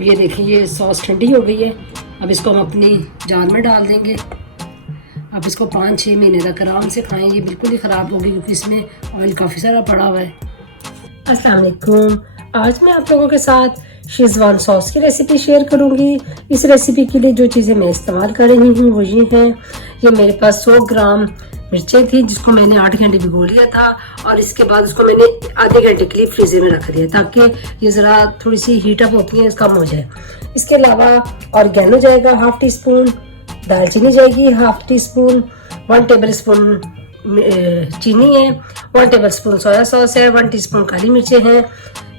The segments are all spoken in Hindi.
अब ये देखिए ये सॉस ठंडी हो गई है। अब इसको हम अपनी जार में डाल देंगे। अब इसको 5-6 महीने तक आराम से खाएं, ये बिल्कुल ही ख़राब होगी क्योंकि इसमें ऑयल काफ़ी सारा पड़ा हुआ है। अस्सलाम वालेकुम, आज मैं आप लोगों के साथ शेज़वान सॉस की रेसिपी शेयर करूंगी। इस रेसिपी के लिए जो चीज़ें मैं इस्तेमाल कर रही हूँ वो ये हैं। ये मेरे पास 100 ग्राम मिर्चें थी जिसको मैंने 8 घंटे भिगो लिया था और इसके बाद उसको मैंने आधे घंटे के लिए फ्रीजर में रख दिया ताकि ये ज़रा थोड़ी सी हीट अप होती है, कम हो जाए। इसके अलावा ऑर्गेनो जाएगा 1/2 टी स्पून, दालचीनी जाएगी 1/2 टी स्पून, 1 टेबल स्पून चीनी है, 1 टेबल स्पून सोया सॉस है, 1 टीस्पून काली मिर्चें हैं,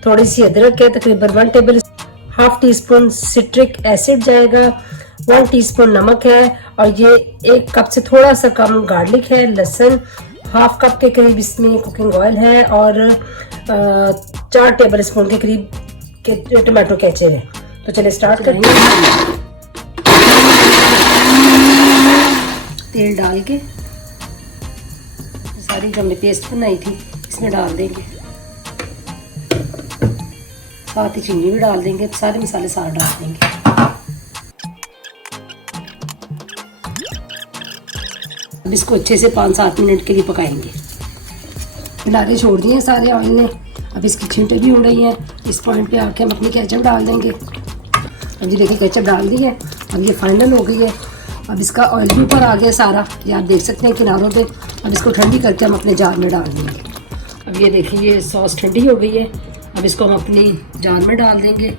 थोड़ी सी अदरक है, तकरीबन 1/2 टी स्पून सिट्रिक एसिड जाएगा, 1 टीस्पून नमक है और ये 1 कप से थोड़ा सा कम गार्लिक है, लहसुन 1/2 कप के करीब इसमें कुकिंग ऑयल है और 4 टेबल स्पून के करीब के टमाटो केचप है। तो चलिए स्टार्ट करेंगे। तेल डाल के सारी जो हमने पेस्ट बनाई थी इसमें डाल देंगे, साथ ही चीनी भी डाल देंगे, सारे मसाले साथ डाल देंगे। अब इसको अच्छे से 5-7 मिनट के लिए पकाएंगे। किनारे छोड़ दिए सारे ऑयल ने, अब इसकी छींटे भी उड़ रही हैं। इस पॉइंट पे आके हम अपनी केचप डाल देंगे। अब ये देखिए केचप डाल दी है, अब ये फाइनल हो गई है। अब इसका ऑयल भी ऊपर आ गया सारा, ये आप देख सकते हैं किनारों पे। अब इसको ठंडी करके हम अपने जार में डाल देंगे। अब ये देखिए ये सॉस ठंडी हो गई है। अब इसको हम अपनी जार में डाल देंगे।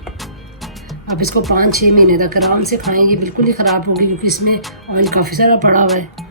अब इसको 5-6 महीने तक आराम से खाएं, ये बिल्कुल ही ख़राब होगी क्योंकि इसमें ऑयल काफ़ी सारा पड़ा हुआ है।